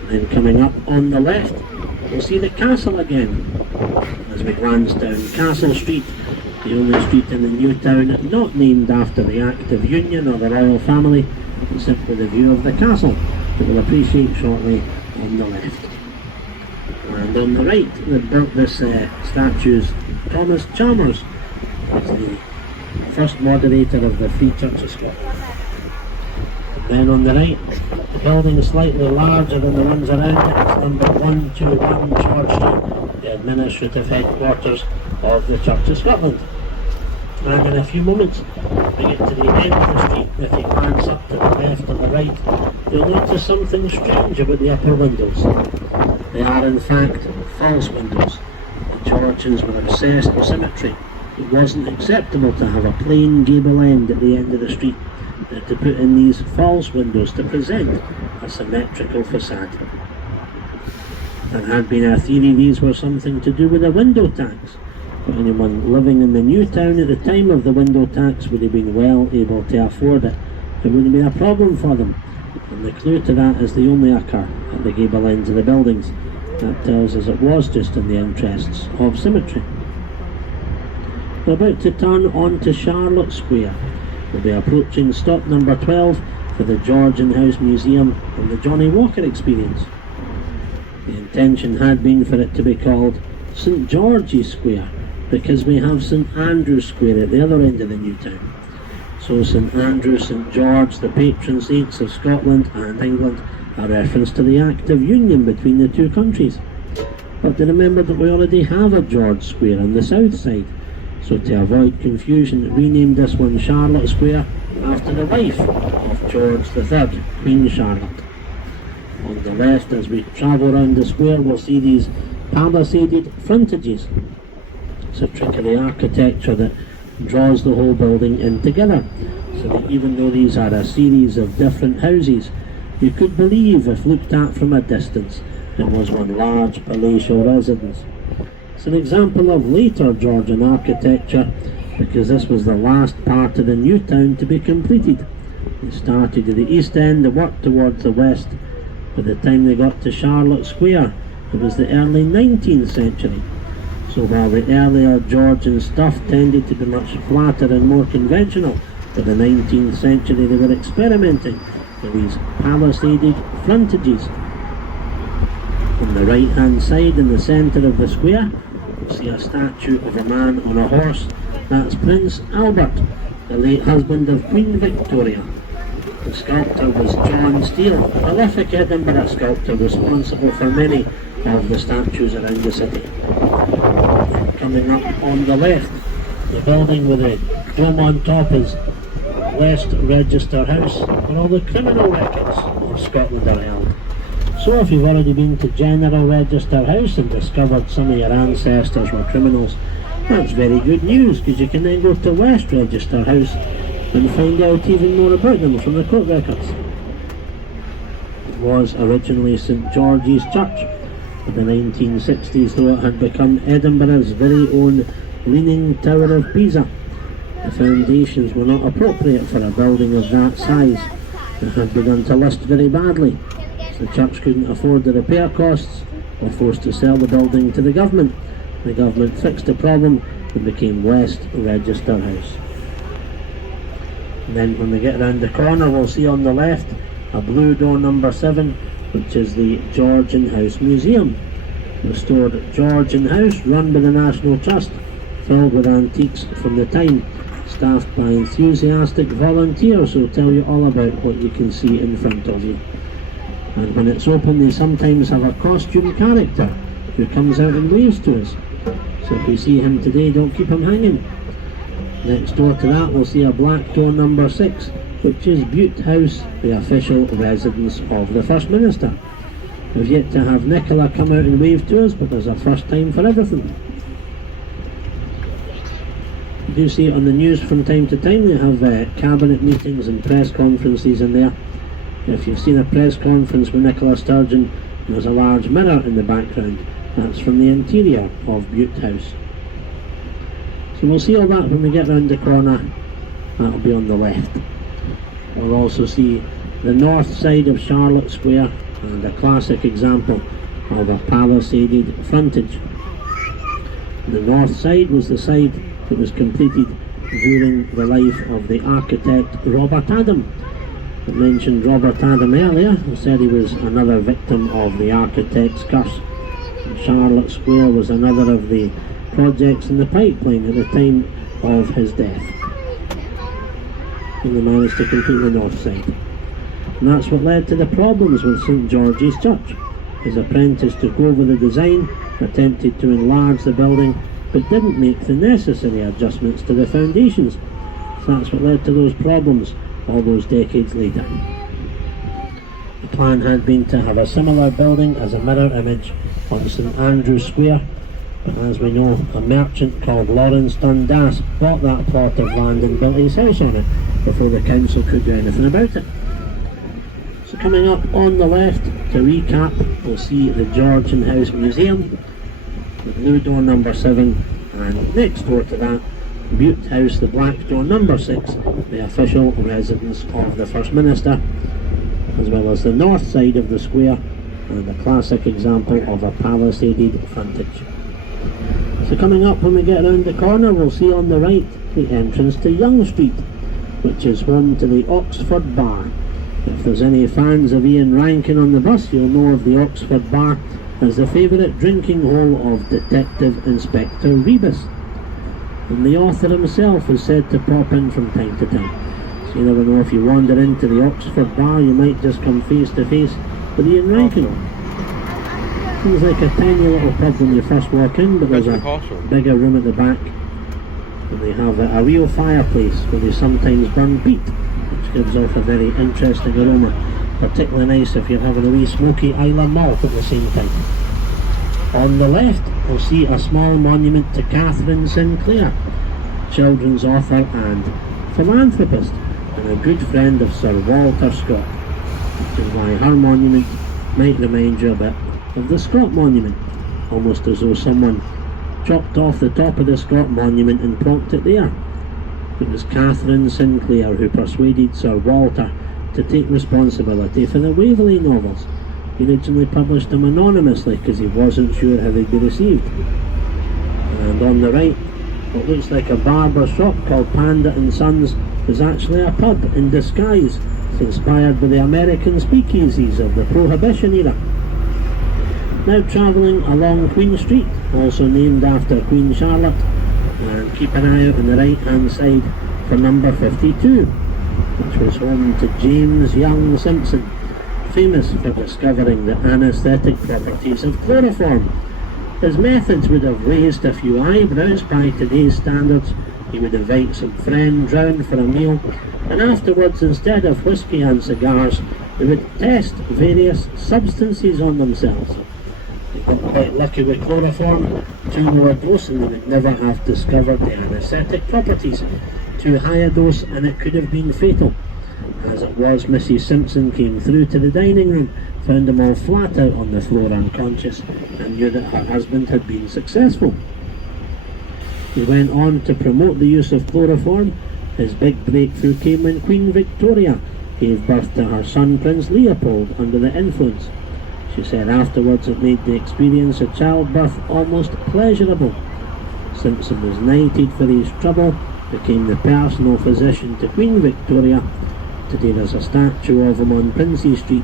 And then coming up on the left, we'll see the castle again. As we glance down Castle Street, The only street in the new town not named after the active union or the royal family, but simply the view of the castle that we'll appreciate shortly on the left. And on the right, they built this statue's Thomas Chalmers, as the first moderator of the Free Church of Scotland. Then on the right, the building is slightly larger than the ones around it. It's number 121 George Street, the administrative headquarters of the Church of Scotland. And in a few moments we get to the end of the street. If you glance up to the left and the right, you'll notice something strange about the upper windows. They are in fact false windows. The Georgians were obsessed with symmetry. It wasn't acceptable to have a plain gable end at the end of the street, and to put in these false windows to present a symmetrical facade. There had been a theory these were something to do with the window tax, but anyone living in the new town at the time of the window tax would have been well able to afford it. It wouldn't have been a problem for them, and the clue to that is they only occur at the gable ends of the buildings. That tells us it was just in the interests of symmetry. We're about to turn on to Charlotte Square. We'll be approaching stop number 12 for the Georgian House Museum and the Johnny Walker Experience. The intention had been for it to be called St George's Square, because we have St Andrew's Square at the other end of the new town. So St Andrew, St George, the patron saints of Scotland and England, a reference to the active union between the two countries. But to remember that we already have a George Square on the south side, so to avoid confusion, renamed this one Charlotte Square after the wife of George III, Queen Charlotte. On the left, as we travel around the square, we'll see these palisaded frontages. It's a trick of the architecture that draws the whole building in together, so that even though these are a series of different houses, you could believe, if looked at from a distance, it was one large palatial residence. It's an example of later Georgian architecture, because this was the last part of the new town to be completed. It started at the east end and worked towards the west. By the time they got to Charlotte Square, it was the early 19th century. So while the earlier Georgian stuff tended to be much flatter and more conventional, by the 19th century they were experimenting with these palisaded frontages. On the right hand side, in the centre of the square, you'll see a statue of a man on a horse. That's Prince Albert, the late husband of Queen Victoria. The sculptor was John Steele, a prolific Edinburgh sculptor responsible for many of the statues around the city. Coming up on the left, the building with the dome on top is West Register House, where all the criminal records of Scotland are held. So if you've already been to General Register House and discovered some of your ancestors were criminals, that's very good news, because you can then go to West Register House and find out even more about them from the court records. It was originally St George's Church. In the 1960s, though, it had become Edinburgh's very own Leaning Tower of Pisa. The foundations were not appropriate for a building of that size. It had begun to list very badly. The church couldn't afford the repair costs, were forced to sell the building to the government. The government fixed the problem and became West Register House. And then when we get around the corner, we'll see on the left a blue door number 7, which is the Georgian House Museum. Restored Georgian House, run by the National Trust, filled with antiques from the time, staffed by enthusiastic volunteers who will tell you all about what you can see in front of you. And when it's open, they sometimes have a costume character who comes out and waves to us. So if we see him today, don't keep him hanging. Next door to that, we'll see a black door number 6, which is Butte House, the official residence of the First Minister. We've yet to have Nicola come out and wave to us, but there's a first time for everything. You do see it on the news from time to time. They have cabinet meetings and press conferences in there. If you've seen a press conference with Nicola Sturgeon, there's a large mirror in the background. That's from the interior of Butte House. So we'll see all that when we get round the corner. That'll be on the left. We'll also see the north side of Charlotte Square, and a classic example of a palisaded frontage. The north side was the side It was completed during the life of the architect Robert Adam. I mentioned Robert Adam earlier, who said he was another victim of the architect's curse. Charlotte Square was another of the projects in the pipeline at the time of his death. And they managed to complete the north side. And that's what led to the problems with St George's Church. His apprentice took over the design, attempted to enlarge the building, but didn't make the necessary adjustments to the foundations. So that's what led to those problems all those decades later. The plan had been to have a similar building as a mirror image on St Andrew's Square, but as we know, a merchant called Lawrence Dundas bought that plot of land and built his house on it before the council could do anything about it. So coming up on the left, to recap, we'll see the Georgian House Museum, the blue door number 7, and next door to that, Butte House, the black door number 6, the official residence of the First Minister, as well as the north side of the square and a classic example of a palisaded frontage. So coming up, when we get around the corner, we'll see on the right the entrance to Young Street, which is home to the Oxford Bar. If there's any fans of Ian Rankin on the bus, you'll know of the Oxford Bar as the favourite drinking hole of Detective Inspector Rebus. And the author himself is said to pop in from time to time. So you never know, if you wander into the Oxford Bar, you might just come face to face with Ian Rankin. Seems like a tiny little pub when you first walk in, but there's a bigger room at the back. And they have a real fireplace where they sometimes burn peat, which gives off a very interesting aroma. Particularly nice if you're having a wee smoky island malt at the same time. On the left, we'll see a small monument to Catherine Sinclair, children's author and philanthropist, and a good friend of Sir Walter Scott, which is why her monument might remind you a bit of the Scott Monument, almost as though someone chopped off the top of the Scott Monument and plonked it there. It was Catherine Sinclair who persuaded Sir Walter to take responsibility for the Waverley novels. He originally published them anonymously because he wasn't sure how they'd be received. And on the right, what looks like a barber shop called Panda and Sons is actually a pub in disguise. It's inspired by the American speakeasies of the Prohibition era. Now travelling along Queen Street, also named after Queen Charlotte, and keep an eye out on the right hand side for number 52, which was home to James Young Simpson, famous for discovering the anaesthetic properties of chloroform. His methods would have raised a few eyebrows by today's standards. He would invite some friends round for a meal, and afterwards, instead of whiskey and cigars, they would test various substances on themselves. They got quite lucky with chloroform. 2 more dose and they would never have discovered the anaesthetic properties. Too high a dose and it could have been fatal. As it was, Mrs. Simpson came through to the dining room, found them all flat out on the floor unconscious, and knew that her husband had been successful. He went on to promote the use of chloroform. His big breakthrough came when Queen Victoria gave birth to her son Prince Leopold under the influence. She said afterwards it made the experience of childbirth almost pleasurable. Simpson was knighted for his trouble, became the personal physician to Queen Victoria. Today there's a statue of him on Princes Street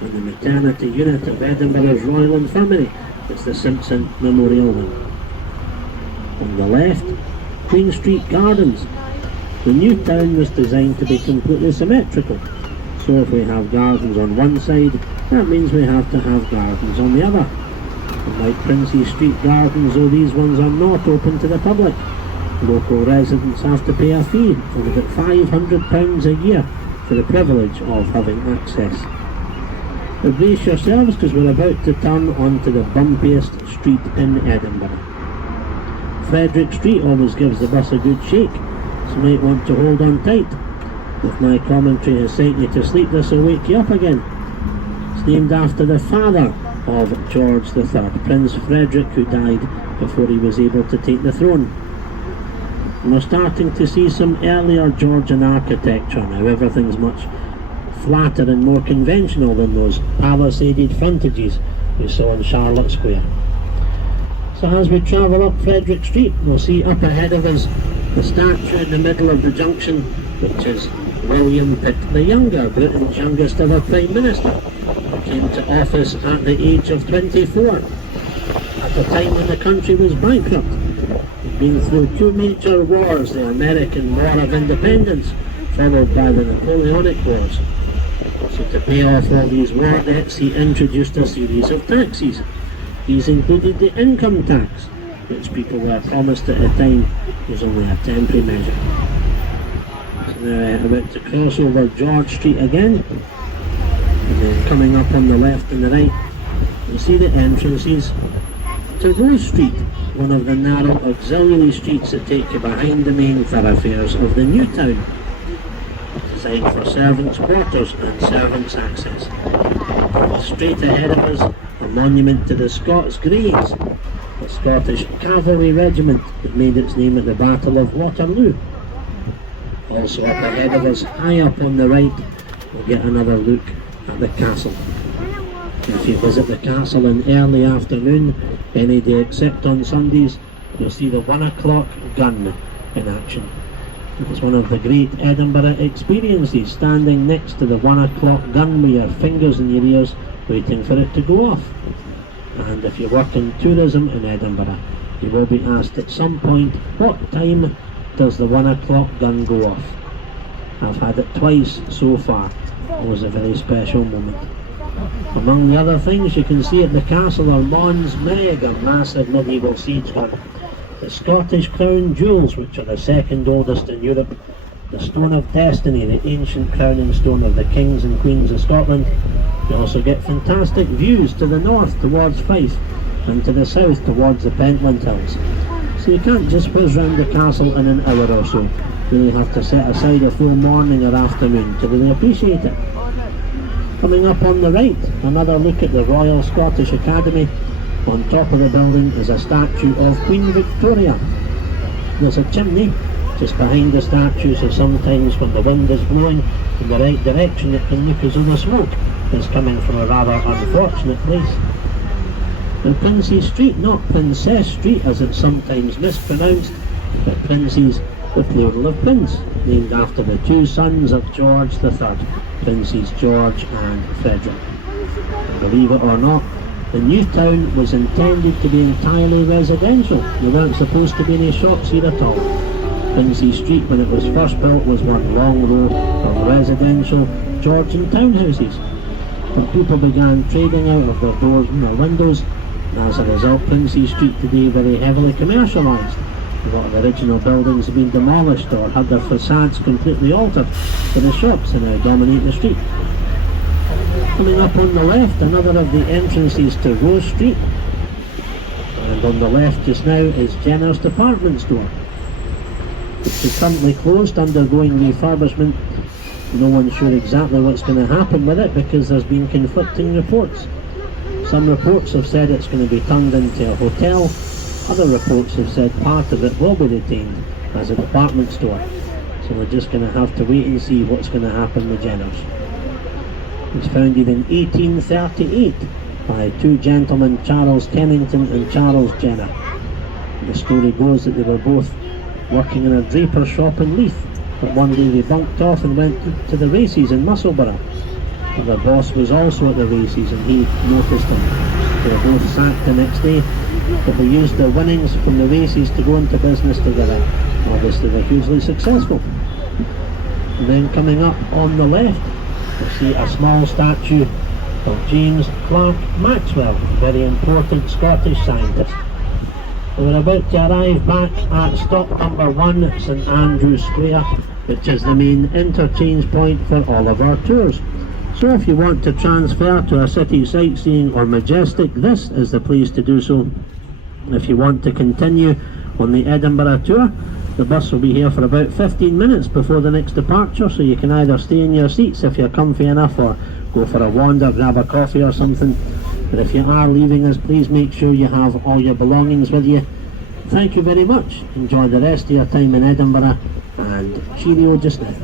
in the maternity unit of Edinburgh's Royal Infirmary. It's the Simpson Memorial wing. On the left, Queen Street Gardens. The new town was designed to be completely symmetrical. So if we have gardens on one side, that means we have to have gardens on the other. Unlike Princes Street Gardens, though, these ones are not open to the public. Local residents have to pay a fee of about £500 a year for the privilege of having access. But brace yourselves, because we're about to turn onto the bumpiest street in Edinburgh. Frederick Street always gives the bus a good shake, so you might want to hold on tight. If my commentary has sent you to sleep, this will wake you up again. It's named after the father of George III, Prince Frederick, who died before he was able to take the throne. And we're starting to see some earlier Georgian architecture now. Everything's much flatter and more conventional than those palisaded frontages we saw in Charlotte Square. So as we travel up Frederick Street, we'll see up ahead of us the statue in the middle of the junction, which is William Pitt the Younger, Britain's youngest ever Prime Minister, who came to office at the age of 24, at a time when the country was bankrupt. He'd been through two major wars, the American War of Independence, followed by the Napoleonic Wars. So to pay off all these war debts, he introduced a series of taxes. These included the income tax, which people were promised at the time was only a temporary measure. So now about to cross over George Street again, and then coming up on the left and the right, you'll see the entrances to Roe Street, one of the narrow auxiliary streets that take you behind the main thoroughfares of the New Town, designed for servants' quarters and servants' access. Straight ahead of us, a monument to the Scots Graves, a Scottish cavalry regiment that made its name at the Battle of Waterloo. Also up ahead of us, high up on the right, we'll get another look at the castle. If you visit the castle in early afternoon, any day except on Sundays, you'll see the 1 o'clock gun in action. It's one of the great Edinburgh experiences, standing next to the 1 o'clock gun with your fingers in your ears, waiting for it to go off. And if you work in tourism in Edinburgh, you will be asked at some point, what time does the 1 o'clock gun go off? I've had it twice so far. It was a very special moment. Among the other things you can see at the castle are Mound's Meg, a massive medieval siege gun, the Scottish crown jewels, which are the second oldest in Europe, the Stone of Destiny, the ancient crowning stone of the kings and queens of Scotland. You also get fantastic views to the north towards Fife and to the south towards the Pentland Hills. So you can't just whiz round the castle in an hour or so. You really have to set aside a full morning or afternoon to really appreciate it. Coming up on the right, another look at the Royal Scottish Academy. On top of the building is a statue of Queen Victoria. There's a chimney just behind the statue, so sometimes when the wind is blowing in the right direction it can look as though the smoke is coming from a rather unfortunate place. The Princes Street, not Princess Street as it's sometimes mispronounced, but Princes, the plural of Prince, named after the two sons of George III, Princes George and Frederick. And believe it or not, the new town was intended to be entirely residential. There weren't supposed to be any shops here at all. Princes Street, when it was first built, was one long row of residential Georgian townhouses. But people began trading out of their doors and their windows, and as a result, Princes Street today very heavily commercialised. A lot of the original buildings have been demolished or had their facades completely altered, but the shops now dominate the street. Coming up on the left, another of the entrances to Roe Street, and on the left just now is Jenner's department store, which is currently closed, undergoing refurbishment. No one's sure exactly what's going to happen with it because there's been conflicting reports. Some reports have said it's going to be turned into a hotel. Other reports have said part of it will be retained as a department store. So we're just going to have to wait and see what's going to happen with Jenner's. It was founded in 1838 by two gentlemen, Charles Kennington and Charles Jenner. The story goes that they were both working in a draper's shop in Leith, but one day they bunked off and went to the races in Musselburgh. But their boss was also at the races and he noticed them. They were both sacked the next day, but they used their winnings from the races to go into business together. Obviously they're hugely successful. And then coming up on the left, you'll see a small statue of James Clerk Maxwell, a very important Scottish scientist. We're about to arrive back at stop number 1, St Andrew's Square, which is the main interchange point for all of our tours. So if you want to transfer to a city sightseeing or majestic, this is the place to do so. If you want to continue on the Edinburgh tour, the bus will be here for about 15 minutes before the next departure, so you can either stay in your seats if you're comfy enough or go for a wander, grab a coffee or something. But if you are leaving us, please make sure you have all your belongings with you. Thank you very much. Enjoy the rest of your time in Edinburgh and cheerio just now.